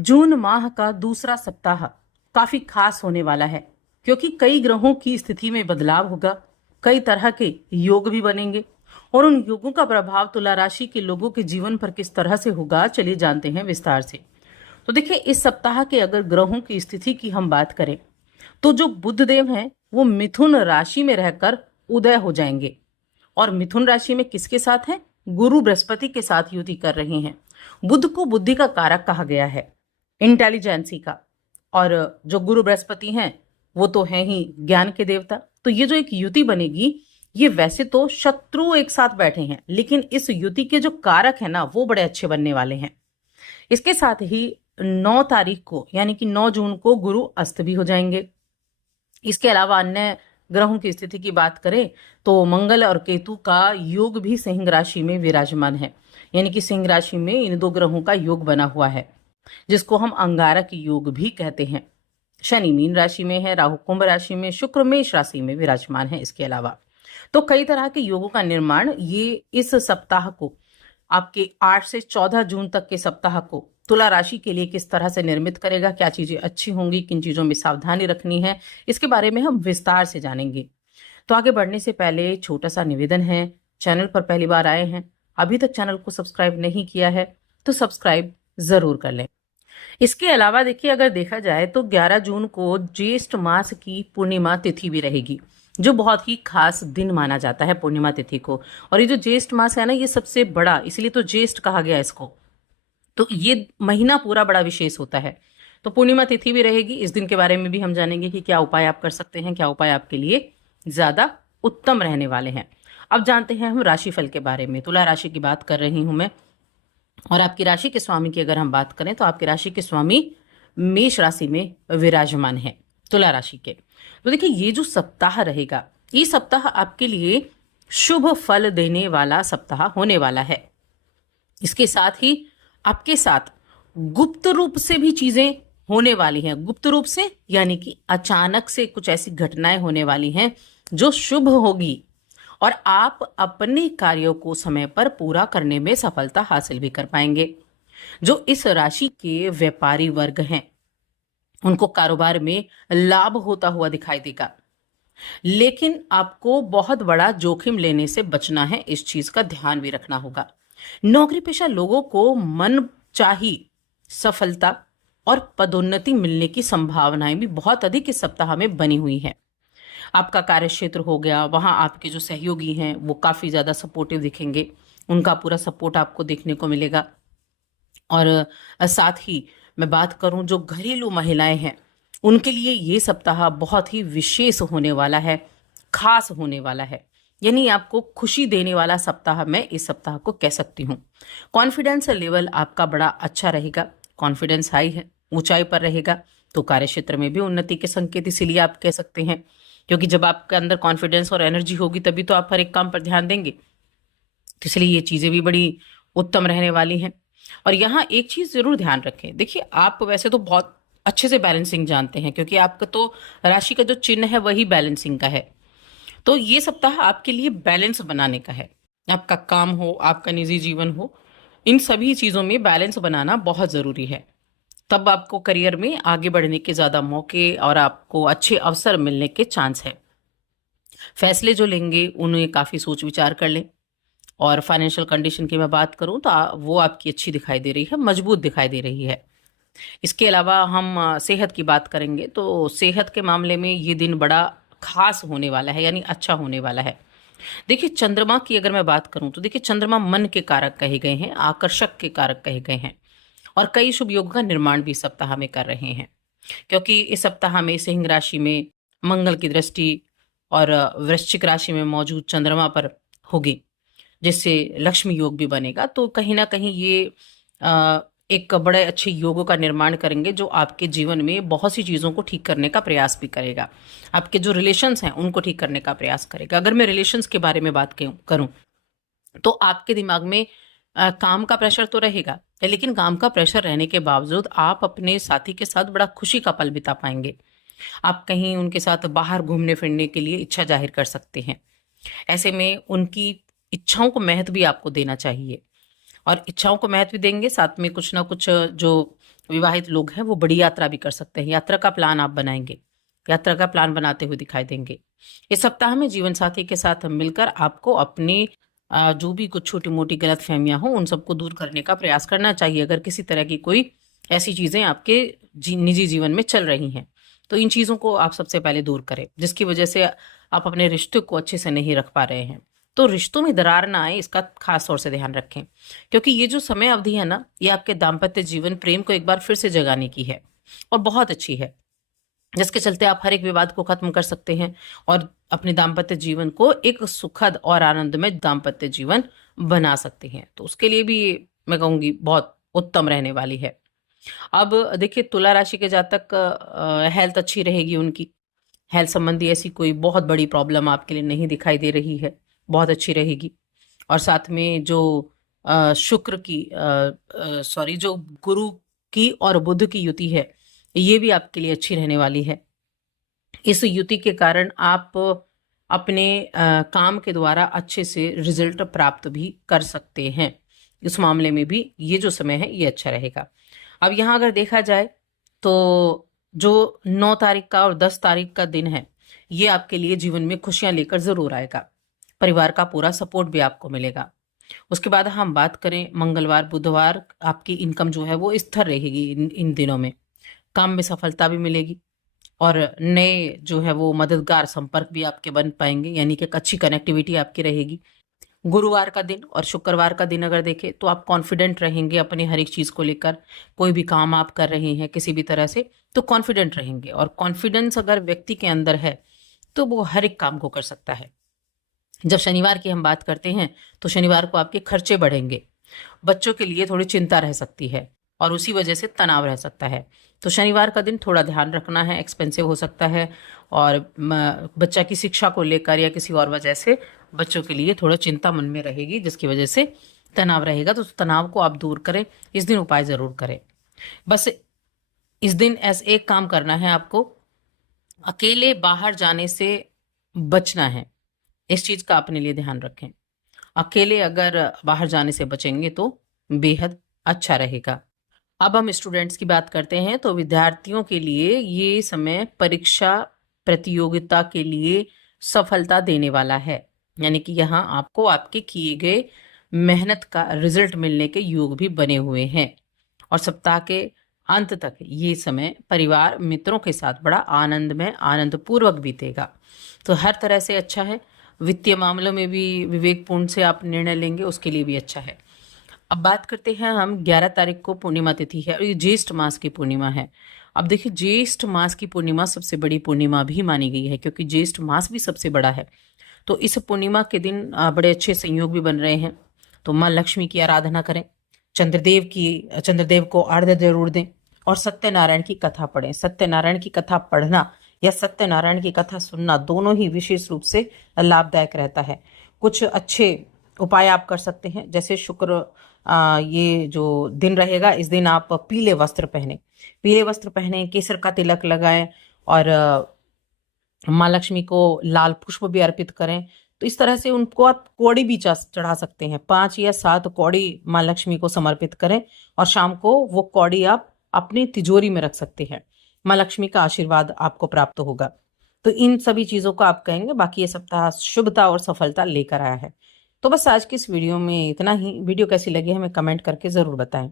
जून माह का दूसरा सप्ताह काफी खास होने वाला है, क्योंकि कई ग्रहों की स्थिति में बदलाव होगा। कई तरह के योग भी बनेंगे और उन योगों का प्रभाव तुला राशि के लोगों के जीवन पर किस तरह से होगा, चलिए जानते हैं विस्तार से। तो देखिए, इस सप्ताह के अगर ग्रहों की स्थिति की हम बात करें तो जो बुध देव हैं वो मिथुन राशि में रहकर उदय हो जाएंगे। और मिथुन राशि में किसके साथ हैं? गुरु बृहस्पति के साथ युति कर रहे हैं। बुध को बुद्धि का कारक कहा गया है, इंटेलिजेंसी का। और जो गुरु बृहस्पति हैं वो तो हैं ही ज्ञान के देवता। तो ये जो एक युति बनेगी, ये वैसे तो शत्रु एक साथ बैठे हैं, लेकिन इस युति के जो कारक है ना, वो बड़े अच्छे बनने वाले हैं। इसके साथ ही 9 तारीख को यानी कि 9 जून को गुरु अस्त भी हो जाएंगे। इसके अलावा अन्य ग्रहों की स्थिति की बात करें तो मंगल और केतु का योग भी सिंह राशि में विराजमान है। यानी कि सिंह राशि में इन दो ग्रहों का योग बना हुआ है, जिसको हम अंगारक योग भी कहते हैं। शनि मीन राशि में है, राहु कुंभ राशि में, शुक्र मेष राशि में विराजमान है। इसके अलावा तो कई तरह के योगों का निर्माण ये इस सप्ताह को, आपके 8 से 14 जून तक के सप्ताह को तुला राशि के लिए किस तरह से निर्मित करेगा, क्या चीजें अच्छी होंगी, किन चीजों में सावधानी रखनी है, इसके बारे में हम विस्तार से जानेंगे। तो आगे बढ़ने से पहले छोटा सा निवेदन है, चैनल पर पहली बार आए हैं, अभी तक चैनल को सब्सक्राइब नहीं किया है तो सब्सक्राइब जरूर कर लें। इसके अलावा देखिए, अगर देखा जाए तो 11 जून को ज्येष्ठ मास की पूर्णिमा तिथि भी रहेगी, जो बहुत ही खास दिन माना जाता है पूर्णिमा तिथि को। और ये जो ज्येष्ठ मास है ना, ये सबसे बड़ा, इसलिए तो ज्येष्ठ कहा गया इसको। तो ये महीना पूरा बड़ा विशेष होता है। तो पूर्णिमा तिथि भी रहेगी, इस दिन के बारे में भी हम जानेंगे कि क्या उपाय आप कर सकते हैं, क्या उपाय आपके लिए ज्यादा उत्तम रहने वाले हैं। अब जानते हैं हम राशिफल के बारे में। तुला राशि की बात कर रही हूं मैं। और आपकी राशि के स्वामी की अगर हम बात करें तो आपकी राशि के स्वामी मेष राशि में विराजमान है, तुला राशि के। तो देखिए, ये जो सप्ताह रहेगा, ये सप्ताह आपके लिए शुभ फल देने वाला सप्ताह होने वाला है। इसके साथ ही आपके साथ गुप्त रूप से भी चीजें होने वाली हैं। गुप्त रूप से यानी कि अचानक से कुछ ऐसी घटनाएं होने वाली हैं जो शुभ होगी, और आप अपने कार्यों को समय पर पूरा करने में सफलता हासिल भी कर पाएंगे। जो इस राशि के व्यापारी वर्ग हैं, उनको कारोबार में लाभ होता हुआ दिखाई देगा, लेकिन आपको बहुत बड़ा जोखिम लेने से बचना है, इस चीज का ध्यान भी रखना होगा। नौकरी पेशा लोगों को मन चाही सफलता और पदोन्नति मिलने की संभावनाएं भी बहुत अधिक इस सप्ताह में बनी हुई है। आपका कार्य क्षेत्र हो गया, वहां आपके जो सहयोगी हैं वो काफी ज्यादा सपोर्टिव दिखेंगे, उनका पूरा सपोर्ट आपको देखने को मिलेगा। और साथ ही मैं बात करूं, जो घरेलू महिलाएं हैं उनके लिए ये सप्ताह बहुत ही विशेष होने वाला है, खास होने वाला है। यानी आपको खुशी देने वाला सप्ताह मैं इस सप्ताह को कह सकती हूँ। कॉन्फिडेंस लेवल आपका बड़ा अच्छा रहेगा, कॉन्फिडेंस हाई है, ऊंचाई पर रहेगा। तो कार्य क्षेत्र में भी उन्नति के संकेत इसीलिए आप कह सकते हैं, क्योंकि जब आपके अंदर कॉन्फिडेंस और एनर्जी होगी तभी तो आप हर एक काम पर ध्यान देंगे। तो इसलिए ये चीजें भी बड़ी उत्तम रहने वाली हैं। और यहाँ एक चीज जरूर ध्यान रखें, देखिए आप वैसे तो बहुत अच्छे से बैलेंसिंग जानते हैं, क्योंकि आपका तो राशि का जो चिन्ह है वही बैलेंसिंग का है। तो ये सप्ताह आपके लिए बैलेंस बनाने का है। आपका काम हो, आपका निजी जीवन हो, इन सभी चीजों में बैलेंस बनाना बहुत जरूरी है। तब आपको करियर में आगे बढ़ने के ज्यादा मौके और आपको अच्छे अवसर मिलने के चांस है। फैसले जो लेंगे उन्हें काफी सोच विचार कर लें। और फाइनेंशियल कंडीशन की मैं बात करूं तो वो आपकी अच्छी दिखाई दे रही है, मजबूत दिखाई दे रही है। इसके अलावा हम सेहत की बात करेंगे तो सेहत के मामले में ये दिन बड़ा खास होने वाला है, यानी अच्छा होने वाला है। देखिए, चंद्रमा की अगर मैं बात करूं तो देखिए, चंद्रमा मन के कारक कहे गए हैं, आकर्षक के कारक कहे गए हैं, और कई शुभ योग का निर्माण भी इस सप्ताह में कर रहे हैं। क्योंकि इस सप्ताह में सिंह राशि में मंगल की दृष्टि और वृश्चिक राशि में मौजूद चंद्रमा पर होगी, जिससे लक्ष्मी योग भी बनेगा। तो कहीं ना कहीं ये एक बड़े अच्छे योगों का निर्माण करेंगे, जो आपके जीवन में बहुत सी चीज़ों को ठीक करने का प्रयास भी करेगा। आपके जो रिलेशंस हैं उनको ठीक करने का प्रयास करेगा। अगर मैं रिलेशंस के बारे में बात करूं तो आपके दिमाग में काम का प्रेशर तो रहेगा, लेकिन काम का प्रेशर रहने के बावजूद आप अपने साथी के साथ बड़ा खुशी का पल बिता पाएंगे। आप कहीं उनके साथ बाहर घूमने फिरने के लिए इच्छा जाहिर कर सकते हैं। ऐसे में उनकी इच्छाओं को महत्व भी आपको देना चाहिए, और इच्छाओं को महत्व देंगे, साथ में कुछ ना कुछ जो विवाहित लोग हैं वो बड़ी यात्रा भी कर सकते हैं। यात्रा का प्लान आप बनाएंगे, यात्रा का प्लान बनाते हुए दिखाई देंगे। इस सप्ताह में जीवन साथी के साथ मिलकर आपको अपनी जो भी कुछ छोटी मोटी गलत फहमियां हो उन सबको दूर करने का प्रयास करना चाहिए। अगर किसी तरह की कोई ऐसी चीजें आपके निजी जीवन में चल रही हैं तो इन चीजों को आप सबसे पहले दूर करें, जिसकी वजह से आप अपने रिश्ते को अच्छे से नहीं रख पा रहे हैं। तो रिश्तों में दरार ना आए, इसका खास तौर से ध्यान रखें, क्योंकि ये जो समय अवधि है ना, ये आपके दाम्पत्य जीवन प्रेम को एक बार फिर से जगाने की है और बहुत अच्छी है, जिसके चलते आप हर एक विवाद को खत्म कर सकते हैं और अपने दाम्पत्य जीवन को एक सुखद और आनंदमय दाम्पत्य जीवन बना सकते हैं। तो उसके लिए भी मैं कहूंगी बहुत उत्तम रहने वाली है। अब देखिए, तुला राशि के जातक हेल्थ अच्छी रहेगी उनकी। हेल्थ संबंधी ऐसी कोई बहुत बड़ी प्रॉब्लम आपके लिए नहीं दिखाई दे रही है, बहुत अच्छी रहेगी। और साथ में जो शुक्र की सॉरी जो गुरु की और बुध की युति है, ये भी आपके लिए अच्छी रहने वाली है। इस युति के कारण आप अपने काम के द्वारा अच्छे से रिजल्ट प्राप्त भी कर सकते हैं। इस मामले में भी ये जो समय है ये अच्छा रहेगा। अब यहाँ अगर देखा जाए तो जो 9 तारीख का और 10 तारीख का दिन है, ये आपके लिए जीवन में खुशियां लेकर जरूर आएगा। परिवार का पूरा सपोर्ट भी आपको मिलेगा। उसके बाद हम बात करें मंगलवार बुधवार, आपकी इनकम जो है वो स्थिर रहेगी। इन दिनों में काम में सफलता भी मिलेगी और नए जो है वो मददगार संपर्क भी आपके बन पाएंगे, यानी कि एक अच्छी कनेक्टिविटी आपकी रहेगी। गुरुवार का दिन और शुक्रवार का दिन अगर देखें तो आप कॉन्फिडेंट रहेंगे अपनी हर एक चीज़ को लेकर। कोई भी काम आप कर रहे हैं किसी भी तरह से तो कॉन्फिडेंट रहेंगे, और कॉन्फिडेंस अगर व्यक्ति के अंदर है तो वो हर एक काम को कर सकता है। जब शनिवार की हम बात करते हैं तो शनिवार को आपके खर्चे बढ़ेंगे, बच्चों के लिए थोड़ी चिंता रह सकती है और उसी वजह से तनाव रह सकता है। तो शनिवार का दिन थोड़ा ध्यान रखना है, एक्सपेंसिव हो सकता है और बच्चा की शिक्षा को लेकर या किसी और वजह से बच्चों के लिए थोड़ा चिंता मन में रहेगी, जिसकी वजह से तनाव रहेगा। तो तनाव को आप दूर करें, इस दिन उपाय जरूर करें। बस इस दिन ऐसे एक काम करना है आपको, अकेले बाहर जाने से बचना है। इस चीज का अपने लिए ध्यान रखें। अकेले अगर बाहर जाने से बचेंगे तो बेहद अच्छा रहेगा। अब हम स्टूडेंट्स की बात करते हैं तो विद्यार्थियों के लिए ये समय परीक्षा प्रतियोगिता के लिए सफलता देने वाला है, यानी कि यहाँ आपको आपके किए गए मेहनत का रिजल्ट मिलने के योग भी बने हुए हैं। और सप्ताह के अंत तक ये समय परिवार मित्रों के साथ बड़ा आनंदमय आनंदपूर्वक बीतेगा। तो हर तरह से अच्छा है। वित्तीय मामलों में भी विवेकपूर्ण से आप निर्णय लेंगे, उसके लिए भी अच्छा है। अब बात करते हैं हम 11 तारीख को पूर्णिमा तिथि है और ये ज्येष्ठ मास की पूर्णिमा है। अब देखिए, ज्येष्ठ मास की पूर्णिमा सबसे बड़ी पूर्णिमा भी मानी गई है, क्योंकि ज्येष्ठ मास भी सबसे बड़ा है। तो इस पूर्णिमा के दिन बड़े अच्छे संयोग भी बन रहे हैं। तो माँ लक्ष्मी की आराधना करें, चंद्रदेव को अर्घ्य जरूर दें और सत्यनारायण की कथा पढ़ें। सत्यनारायण की कथा पढ़ना या सत्यनारायण की कथा सुनना दोनों ही विशेष रूप से लाभदायक रहता है। कुछ अच्छे उपाय आप कर सकते हैं, जैसे शुक्र ये जो दिन रहेगा इस दिन आप पीले वस्त्र पहने, केसर का तिलक लगाएं और माँ लक्ष्मी को लाल पुष्प भी अर्पित करें। तो इस तरह से उनको आप कौड़ी भी चढ़ा सकते हैं। 5 या 7 कौड़ी माँ लक्ष्मी को समर्पित करें और शाम को वो कौड़ी आप अपनी तिजोरी में रख सकते हैं। माँ लक्ष्मी का आशीर्वाद आपको प्राप्त होगा। तो इन सभी चीजों को आप कहेंगे। बाकी ये सप्ताह शुभता और सफलता लेकर आया है। तो बस आज की इस वीडियो में इतना ही। वीडियो कैसी लगी हमें कमेंट करके जरूर बताएं।